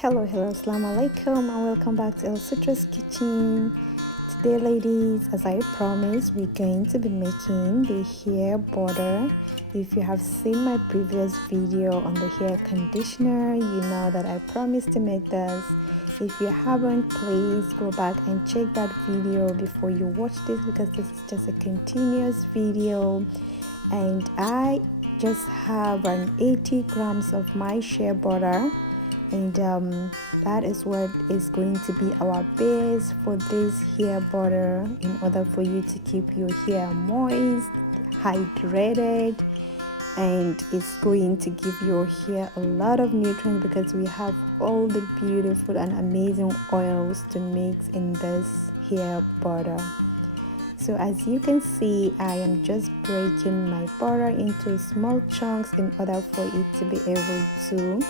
Hello, assalamu alaikum, and welcome back to El Sutra's Kitchen. Today, ladies, as I promised, we're going to be making the hair butter. If you have seen my previous video on the hair conditioner, you know that I promised to make this. If you haven't, please go back and check that video before you watch this, because this is just a continuous video. And I just have an 80 grams of my shea butter, and that is what is going to be our base for this hair butter, in order for you to keep your hair moist, hydrated, and it's going to give your hair a lot of nutrients, because we have all the beautiful and amazing oils to mix in this hair butter. So as you can see, I am just breaking my butter into small chunks in order for it to be able to,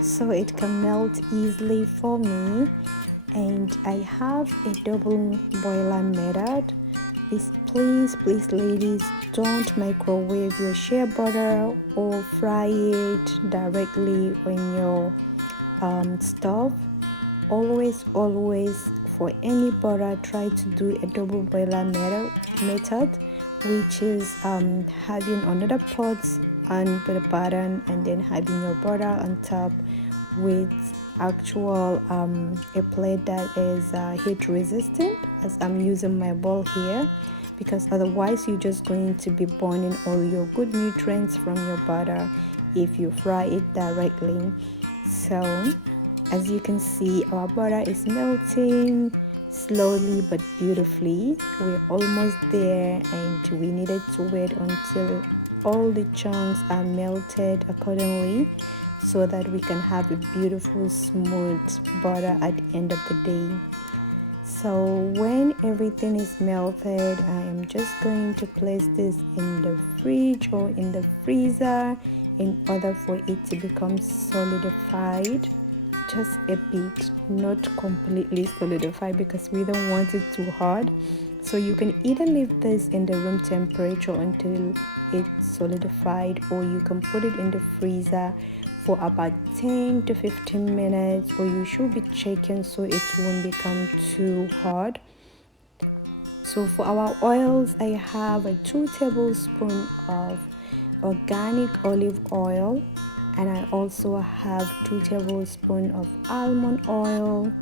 so it can melt easily for me. And I have a double boiler method. Please ladies, don't microwave your shea butter or fry it directly on your stove. Always for any butter, try to do a double boiler method, which is having another pot on the bottom and then having your butter on top, with actual a plate that is heat resistant, as I'm using my bowl here, because otherwise you're just going to be burning all your good nutrients from your butter if you fry it directly. So as you can see, our butter is melting slowly but beautifully. We're almost there, and we needed to wait until all the chunks are melted accordingly, so that we can have a beautiful smooth butter at the end of the day. So when everything is melted, I am just going to place this in the fridge or in the freezer in order for it to become solidified. Just a bit, not completely solidified, because we don't want it too hard. So you can either leave this in the room temperature until it's solidified, or you can put it in the freezer for about 10 to 15 minutes, or you should be checking so it won't become too hard. So for our oils, I have a 2 tablespoons of organic olive oil, and I also have 2 tablespoons of almond oil.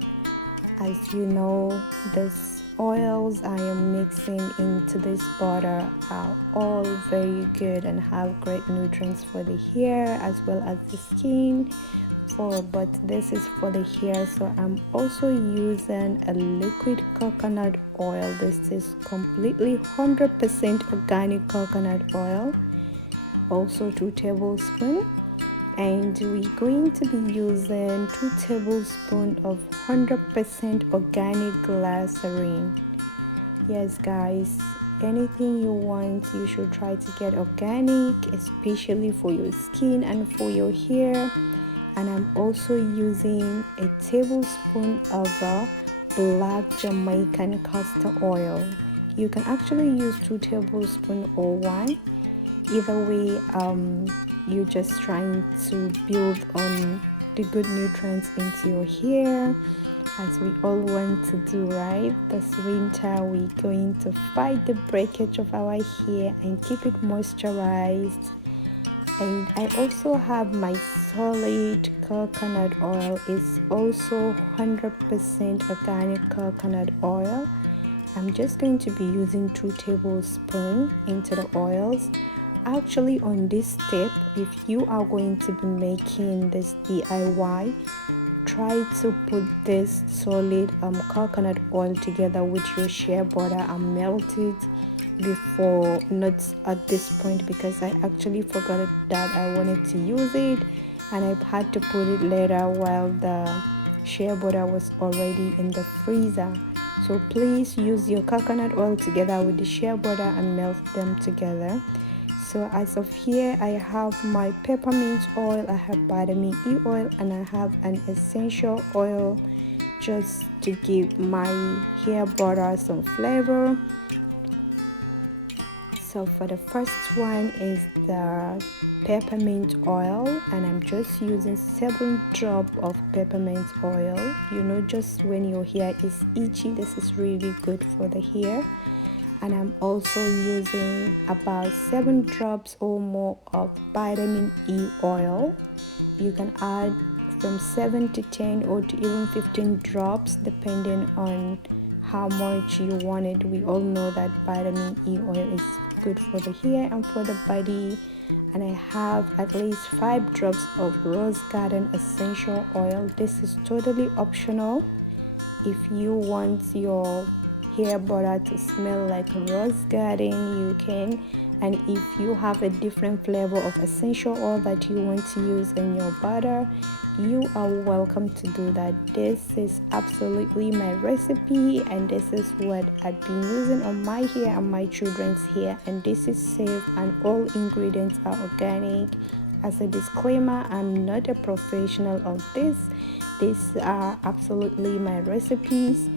As you know, these oils I am mixing into this butter are all very good and have great nutrients for the hair as well as the skin. But this is for the hair, so I'm also using a liquid coconut oil. This is completely 100% organic coconut oil, also 2 tablespoons. And we're going to be using 2 tablespoons of 100% organic glycerin. Yes guys, anything you want, you should try to get organic, especially for your skin and for your hair. And I'm also using a tablespoon of black Jamaican castor oil. You can actually use 2 tablespoons or 1. Either way, you're just trying to build on the good nutrients into your hair, as we all want to do, right? This winter, we're going to fight the breakage of our hair and keep it moisturized. And I also have my solid coconut oil. It's also 100% organic coconut oil. I'm just going to be using 2 tablespoons into the oils. Actually, on this step, if you are going to be making this DIY, try to put this solid coconut oil together with your shea butter and melt it before, not at this point, because I actually forgot that I wanted to use it, and I've had to put it later while the shea butter was already in the freezer. So please use your coconut oil together with the shea butter and melt them together. So as of here, I have my peppermint oil, I have vitamin E oil, and I have an essential oil, just to give my hair butter some flavor. So for the first one is the peppermint oil, and I'm just using 7 drops of peppermint oil. You know, just when your hair is itchy, this is really good for the hair. And I'm also using about 7 drops or more of vitamin E oil. You can add from 7 to 10 or to even 15 drops depending on how much you want it. We all know that vitamin E oil is good for the hair and for the body. And I have at least 5 drops of rose garden essential oil. This is totally optional. If you want your hair butter to smell like rose garden, you can. And if you have a different flavor of essential oil that you want to use in your butter, you are welcome to do that. This is absolutely my recipe, and this is what I've been using on my hair and my children's hair, and this is safe and all ingredients are organic. As a disclaimer, I'm not a professional of this. These are absolutely my recipes,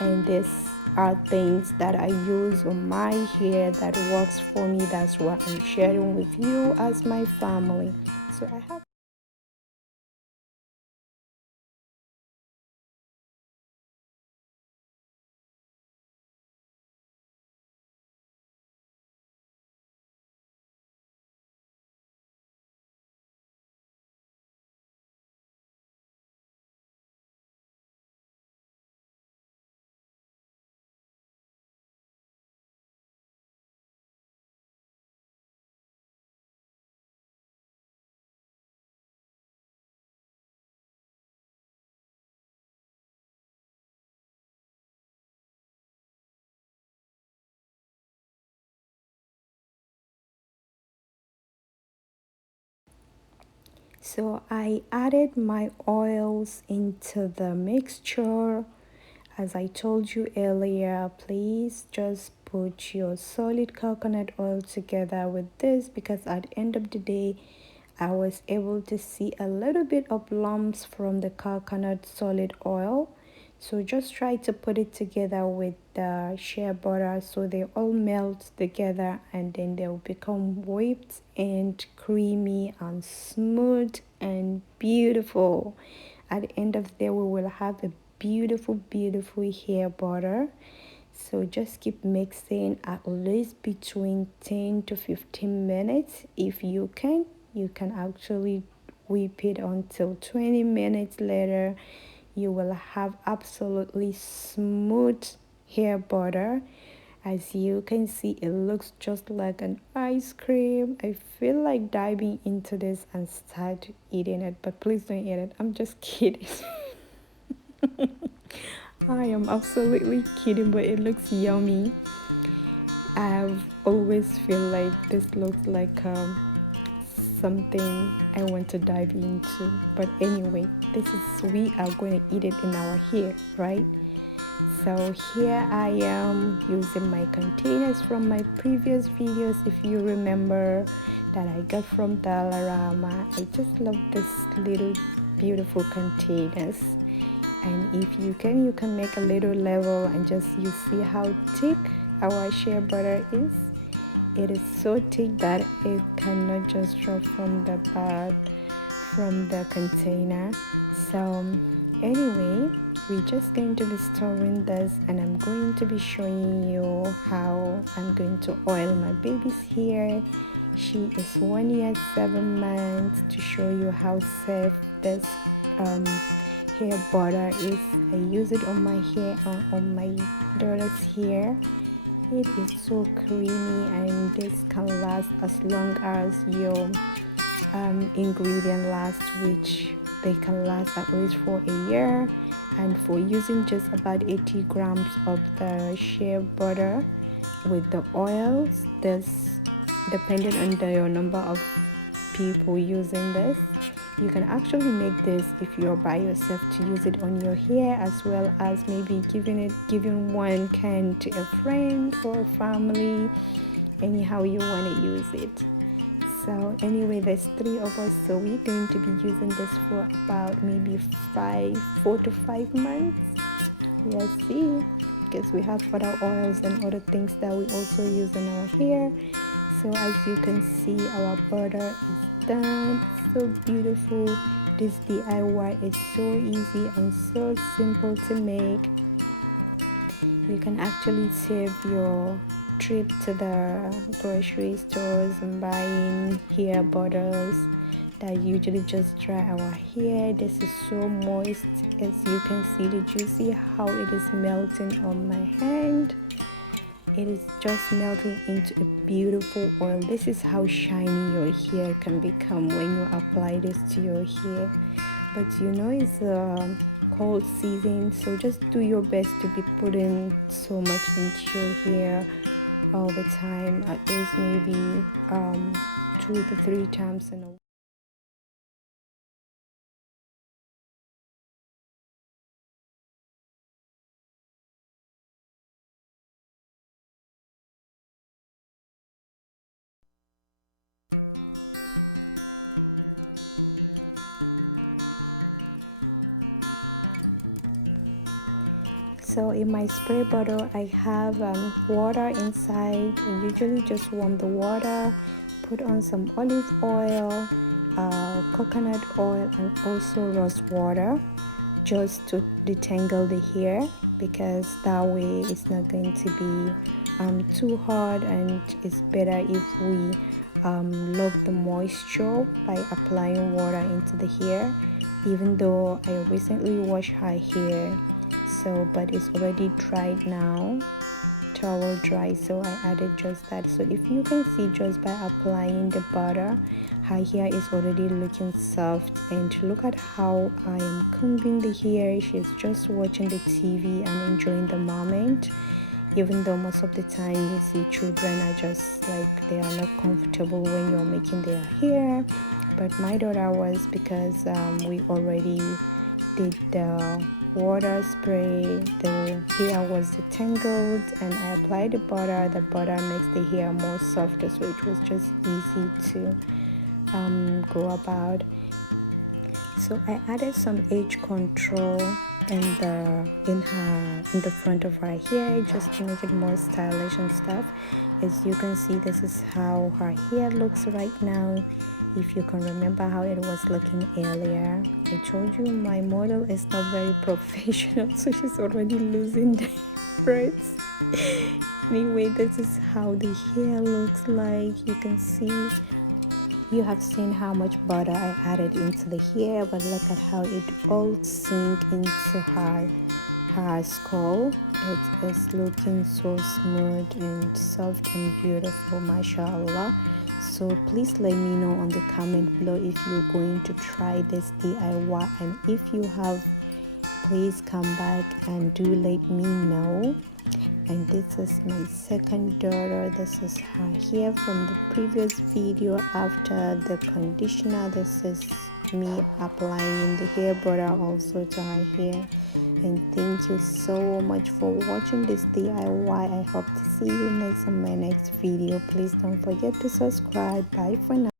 and these are things that I use on my hair that works for me. That's what I'm sharing with you as my family. So I have So I added my oils into the mixture. As I told you earlier, please just put your solid coconut oil together with this, because at the end of the day, I was able to see a little bit of lumps from the coconut solid oil. So just try to put it together with the shea butter so they all melt together, and then they'll become whipped and creamy and smooth and beautiful. At the end of the day, we will have a beautiful hair butter. So just keep mixing at least between 10 to 15 minutes. If you can actually whip it until 20 minutes later. You will have absolutely smooth hair butter. As you can see, it looks just like an ice cream. I feel like diving into this and start eating it, but please don't eat it. I'm just kidding. I am absolutely kidding, but it looks yummy. I've always feel like this looks like something I want to dive into. But anyway, we are going to eat it in our hair, right? So here I am using my containers from my previous videos. If you remember, that I got from Dollarama. I just love this little beautiful containers. And if you can make a little level and just you see how thick our shea butter is. It is so thick that it cannot just drop from the bag, from the container. So anyway, we're just going to be storing this, and I'm going to be showing you how I'm going to oil my baby's hair. She is 1 year 7 months, to show you how safe this hair butter is. I use it on my hair, on my daughter's hair. It is so creamy, and this can last as long as your ingredient lasts, which they can last at least for a year. And for using just about 80 grams of the shea butter with the oils, this depending on your number of people using this, you can actually make this if you're by yourself to use it on your hair, as well as maybe giving one can to a friend or a anyhow you want to use it. So anyway, there's 3 of us, so we're going to be using this for about maybe 4 to 5 months. Let's see, because we have other oils and other things that we also use in our hair. So as you can see, our border is done. It's so beautiful. This DIY is so easy and so simple to make. You can actually save your trip to the grocery stores and buying hair borders that usually just dry our hair. This is so moist. As you can see, did you see how it is melting on my hand? It is just melting into a beautiful oil. This is how shiny your hair can become when you apply this to your hair. But you know, it's a cold season, so just do your best to be putting so much into your hair all the time, at least maybe 2 to 3 times in a week. So in my spray bottle, I have water inside. I usually just warm the water, put on some olive oil, coconut oil, and also rose water, just to detangle the hair, because that way it's not going to be too hard, and it's better if we lock the moisture by applying water into the hair. Even though I recently washed her hair, so but it's already dried now, towel dry, so I added just that. So if you can see, just by applying the butter, her hair is already looking soft. And look at how I am combing the hair. She's just watching the TV and enjoying the moment, even though most of the time you see children are just like they are not comfortable when you're making their hair. But my daughter was, because we already did the water spray, the hair was detangled, and I applied the butter. The butter makes the hair more softer, so it was just easy to go about. So I added some edge control in the front of her hair, just to make it more stylish and stuff. As you can see, this is how her hair looks right now. If you can remember how it was looking earlier, I told you my model is not very professional, so she's already losing the braids. Anyway, this is how the hair looks like. You can see, you have seen how much butter I added into the hair, but look at how it all sink into her skull. It is looking so smooth and soft and beautiful, mashallah. So please let me know on the comment below if you're going to try this DIY, and if you have, please come back and do let me know. And this is my second daughter. This is her hair from the previous video after the conditioner. This is me applying the hair butter also to her hair. And thank you so much for watching this DIY. I hope to see you next in my next video. Please don't forget to subscribe. Bye for now.